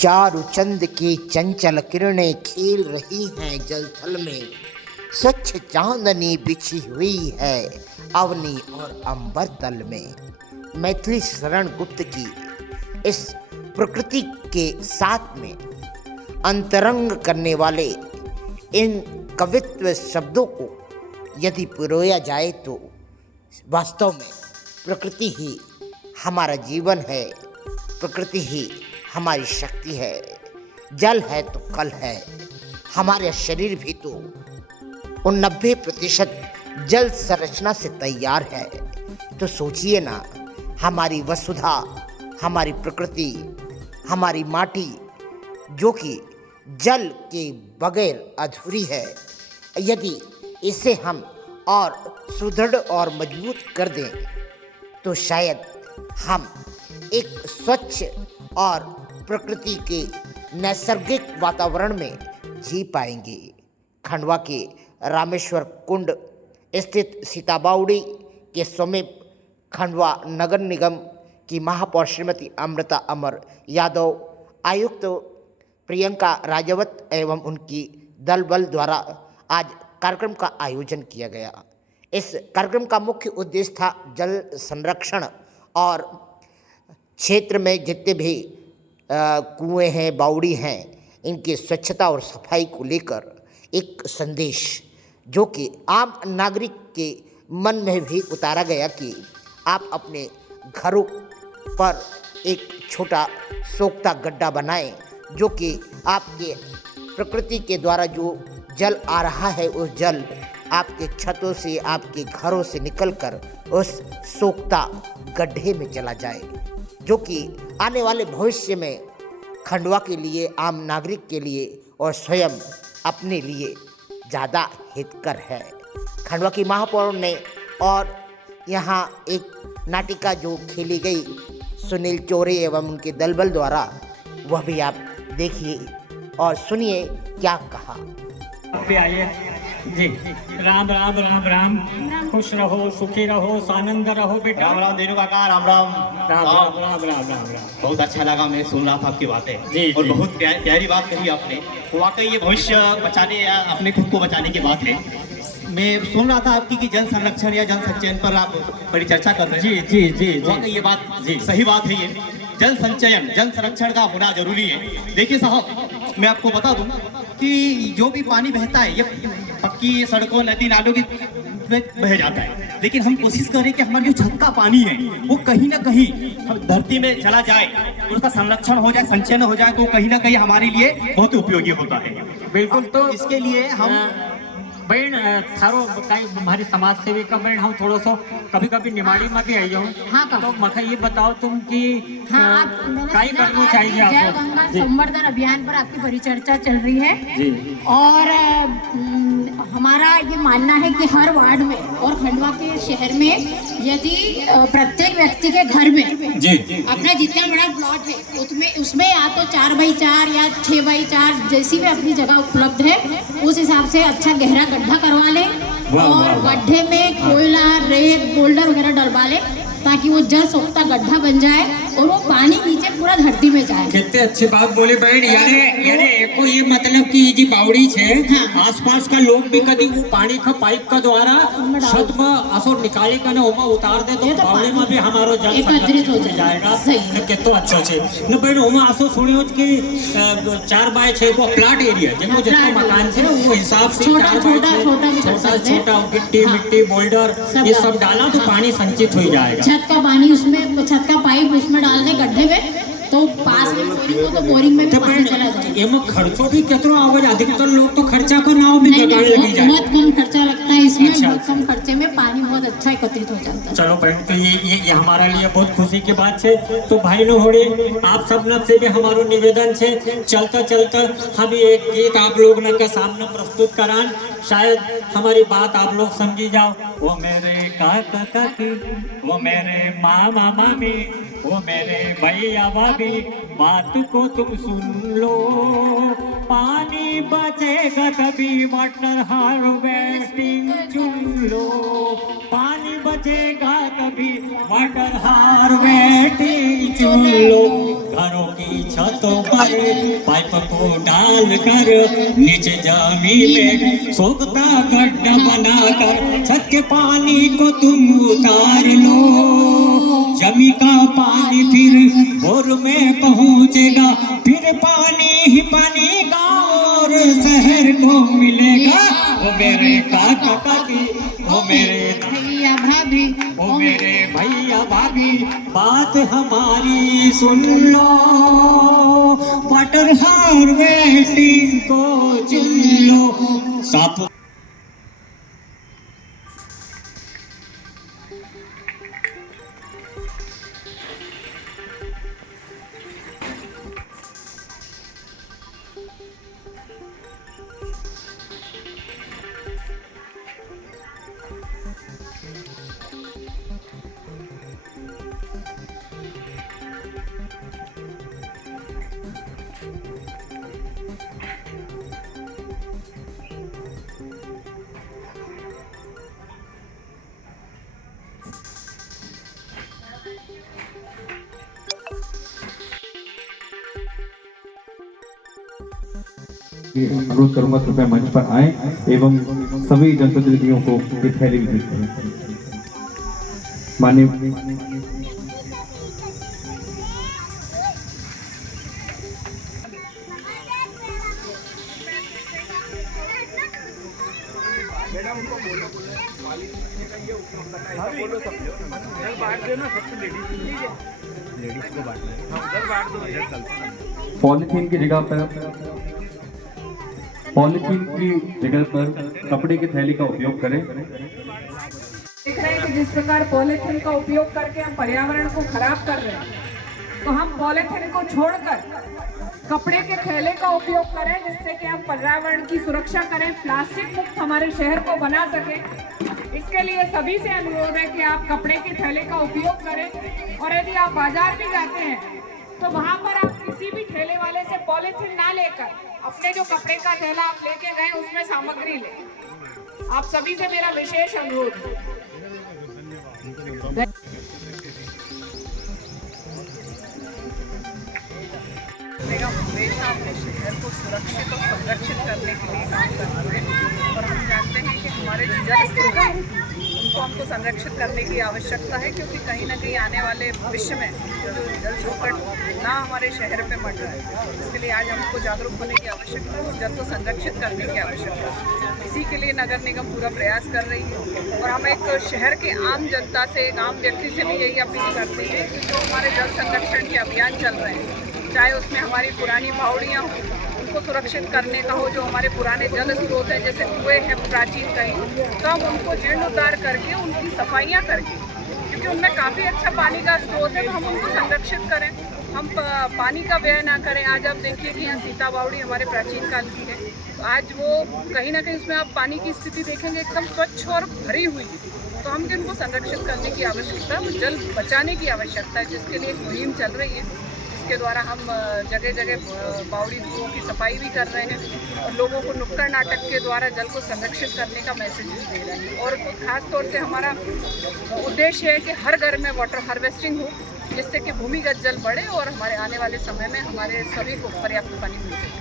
चारु चंद की चंचल किरणें खेल रही हैं जल थल में। स्वच्छ चांदनी बिछी हुई है अवनी और अंबर तल में। मैथिली शरण गुप्त की इस प्रकृति के साथ में अंतरंग करने वाले इन कवित्व शब्दों को यदि पिरोया जाए तो वास्तव में प्रकृति ही हमारा जीवन है, प्रकृति ही हमारी शक्ति है। जल है तो कल है। हमारे शरीर भी तो 90% जल संरचना से तैयार है। तो सोचिए ना, हमारी वसुधा, हमारी प्रकृति, हमारी माटी जो कि जल के बगैर अधूरी है, यदि इसे हम और सुदृढ़ और मजबूत कर दें तो शायद हम एक स्वच्छ और प्रकृति के नैसर्गिक वातावरण में जी पाएंगे। खंडवा के रामेश्वर कुंड स्थित सीताबावड़ी के समीप खंडवा नगर निगम की महापौर श्रीमती अमृता अमर यादव, आयुक्त प्रियंका राजावत एवं उनकी दल बल द्वारा आज कार्यक्रम का आयोजन किया गया। इस कार्यक्रम का मुख्य उद्देश्य था जल संरक्षण और क्षेत्र में जितने भी कुएं हैं, बावड़ी हैं, इनकी स्वच्छता और सफाई को लेकर एक संदेश जो कि आम नागरिक के मन में भी उतारा गया कि आप अपने घरों पर एक छोटा सोखता गड्ढा बनाएं, जो कि आपके प्रकृति के द्वारा जो जल आ रहा है उस जल आपके छतों से, आपके घरों से निकलकर उस सोखता गड्ढे में चला जाए, जो कि आने वाले भविष्य में खंडवा के लिए, आम नागरिक के लिए और स्वयं अपने लिए ज़्यादा हितकर है। खंडवा की महापौर ने और यहाँ एक नाटिका जो खेली गई सुनील चौरे एवं उनके दलबल द्वारा, वह भी आप देखिए और सुनिए क्या कहा। आइए जी। राम राम राम राम, खुश रहो, सुखी रहो, आनंद रहो बेटा। राम राम देनु काका, राम राम राम राम राम राम राम राम। बहुत अच्छा लगा, मैं सुन रहा था आपकी बातें जी, और जी। बहुत प्यारी बात कही आपने। वाकई ये भविष्य बचाने या अपने खुद को बचाने की बात है। मैं सुन रहा था आपकी कि जल संरक्षण या जल संचयन पर आप बड़ी चर्चा कर रहे हैं। जी जी जी वाकई ये बात जी सही बात है। ये जल संचयन, जल संरक्षण का होना जरूरी है। देखिए साहब, मैं आपको बता दूं कि जो भी पानी बहता है ये पक्की सड़कों, नदी नालों की में बह जाता है, लेकिन हम कोशिश करें कि हमारा जो छत का पानी है वो कहीं ना कहीं धरती में चला जाए, उसका संरक्षण हो जाए, संचयन हो जाए, तो कहीं ना कहीं हमारे लिए बहुत उपयोगी होता है। बिल्कुल। तो इसके लिए हम बहन थारो काई हमारी समाज सेविका बहन हम थोड़ा सा कभी कभी निमाड़ी में भी आई हूँ। हाँ, तो मखा ये बताओ तुम कि हाँ, काई करना चाहिए जय आपको। गंगा जी संवर्धन अभियान पर आपकी परिचर्चा चल रही है जी और हमारा ये मानना है कि हर वार्ड में और खंडवा के शहर में यदि प्रत्येक व्यक्ति के घर में जी अपना जितना बड़ा प्लॉट है उसमें या तो 4x4 या 6x4 जैसी भी अपनी जगह उपलब्ध है, उस हिसाब से अच्छा गहरा गड्ढा करवा लें और गड्ढे में कोयला, रेत, बोल्डर वगैरह डलवा लें ताकि वो जल सोखता गड्ढा बन जाए और वो पानी नीचे पूरा धरती में जाए। कितने अच्छी बात बोले बहन। यानी एको ये मतलब कि जी बावड़ी छे, आसपास का लोग भी कभी वो पानी का पाइप का द्वारा छत में असो निकाले का ना ओमा उतार दे तो बावड़ी में भी हमारो जल एकत्रित हो जाएगा। सही। कितो अच्छा छे न बहन। ओमा असो सुनियो कि 4x6 को प्लाट एरिया जेको जितना मकान छे वो हिसाब से छोटा गिट्टी मिट्टी बोल्डर ये सब डाला तो पानी संचित हो जाएगा। छत का पानी उसमें, छत का पाइप उसमें डाल दे गड्ढे में, तो पास में बोरिंग हो तो बोरिंग में भी पानी चला जाए। एमा खर्चो भी कितना आवे। अधिकतर लोग तो खर्चा को नाव में लगाने लगी जाए। बहुत कम खर्चा लगता है इसमें। अच्छा, बहुत कम खर्चे में पानी बहुत अच्छा एकत्रित हो जाता है। चलो बहन, तो ये हमारा लिए बहुत खुशी की बात है। तो भाई होड़े आप सब न से भी हमारो निवेदन है, चलता चलता हम एक गीत आप लोग न के सामने प्रस्तुत करान, शायद हमारी बात आप लोग समझी जाओ। वो मेरे काका काकी, वो मेरे मामा मामी, वो मेरे भैया भाभी, बात को तुम सुन लो। पानी बचेगा तभी वाटर हार्वेस्टिंग चुन लो। पानी बचेगा तभी वाटर हार्वेस्टिंग चुन लो। घरों की छतों पर पाइप को डालकर नीचे जमीन में सोखता गड्ढा बनाकर छत के पानी को तुम उतार लो। जमी का पानी फिर बोर में पहुंचेगा, फिर पानी ही पानी गाँव और शहर को मिलेगा। ओ मेरे काका काकी, ओ मेरे भैया भाभी, ओ मेरे भैया भाभी, बात हमारी सुन लो, वाटर हार्वेस्टिंग को चुन लो। साफ अनुरोध करूंगा कृपया मंच पर आए एवं सभी जनप्रतिनिधियों को ये थैली वितरित करें। माननीय पॉलीथीन की जगह पर कपड़े की थैली का उपयोग करें। देख रहे हैं कि जिस प्रकार पॉलीथीन का उपयोग करके हम पर्यावरण को खराब कर रहे हैं, तो हम पॉलीथीन को छोड़कर कपड़े के थैले का उपयोग करें, जिससे कि हम पर्यावरण की सुरक्षा करें, प्लास्टिक मुक्त हमारे शहर को बना सकें। इसके लिए सभी से अनुरोध है कि आप कपड़े के थैले का उपयोग करें। और यदि आप बाजार भी जाते हैं तो वहाँ पर आप किसी भी ठेले वाले से पॉलीथीन ना लेकर अपने जो कपड़े का थैला आप लेके गए उसमें सामग्री लें। आप सभी से मेरा विशेष अनुरोध है। निगम हमेशा अपने शहर को सुरक्षित और संरक्षित करने के लिए काम करती है और हम जानते हैं कि हमारे जो जल स्रोत हैं उनको हमको संरक्षित करने की आवश्यकता है, क्योंकि कहीं ना कहीं आने वाले भविष्य में जो जल संकट ना हमारे शहर पे बढ़ रहा है, इसके लिए आज हमको जागरूक होने की आवश्यकता है और जल को संरक्षित करने की आवश्यकता है। इसी के लिए नगर निगम पूरा प्रयास कर रही है और हम एक शहर के आम जनता से, एक आम व्यक्ति से भी यही अपील करते हैं कि जो हमारे जल संरक्षण के अभियान चल रहे हैं, चाहे उसमें हमारी पुरानी बावड़ियाँ हों उनको सुरक्षित करने का हो, जो हमारे पुराने जल स्रोत हैं जैसे कुएँ हैं प्राचीन कहीं, तो हम उनको जीर्णोद्धार करके उनकी सफाइयाँ करके, क्योंकि उनमें काफ़ी अच्छा पानी का स्रोत है, तो हम उनको संरक्षित करें, हम पानी का व्यय ना करें। आज आप देखिए कि यहाँ सीता बावड़ी हमारे प्राचीन काल की है, तो आज वो कहीं ना कहीं उसमें आप पानी की स्थिति देखेंगे एकदम स्वच्छ और भरी हुई है, तो हमको इनको संरक्षित करने की आवश्यकता है, जल बचाने की आवश्यकता है, जिसके लिए एक मुहिम चल रही है। इसके द्वारा हम जगह जगह बावड़ी की सफाई भी कर रहे हैं और लोगों को नुक्कड़ नाटक के द्वारा जल को संरक्षित करने का मैसेज भी दे रहे हैं। और ख़ास तौर से हमारा उद्देश्य है कि हर घर में वाटर हार्वेस्टिंग हो, जिससे कि भूमिगत जल बढ़े और हमारे आने वाले समय में हमारे सभी को पर्याप्त पानी मिल सके।